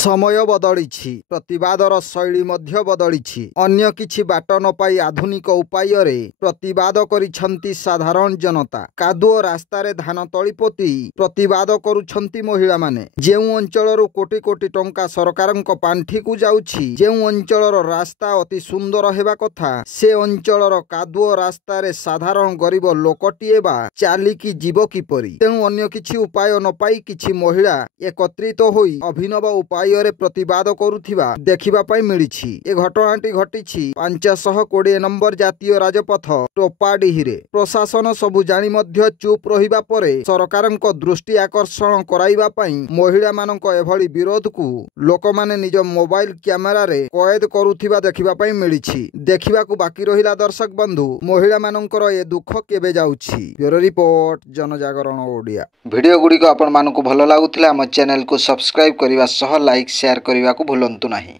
समय बदलिछि, प्रतिवादर शैली मध्य बदलिछि। अन्य किछि बाट न पाई आधुनिक उपाय रे प्रतिवाद करिछंती साधारण जनता। कादुओ रास्तारे धान तଳି पोती प्रतिवाद करुछंती महिला माने। जेउ अंचलरू कोटी कोटी टंका सरकारक पांठी को जाउछि, जेउ अंचलर रास्ता अति सुंदर हेबा कथा, से अंचलर कादुओ रास्तारे साधारण गरीब लोकटिए बा चालिकी जीव किपरि। तेणु अन्य किछि उपाय न पाई किछि महिला एकत्रित होई अभिनव उपाय प्रतिवाद करुथिबा देखिबा पाई मिलिछि। ए घटनाटी घटिछि 520 नंबर जातीय राजपथ टोपाडीहिरे। प्रशासन सबु जानी मध्य चुप रहिबा परे सरकारक दृष्टि आकर्षण कराइबा पाई महिला मानक एभली विरोध को लोकमाने निज मोबाइल कैमेरा रे कैद करुथिबा देखिबा पाई मिलिछि। देखिबा को बाकी रहिला दर्शक बंधु, महिला मानकर ए दुख केबे जाउछि। ब्यूरो रिपोर्ट, जनजागरण ओडिया। वीडियो गुडी को आपण मानकु भलो लागुथिला हम चैनल को सब्सक्राइब करिवा सह लाइक शेयर करने को भूलंतु नहीं।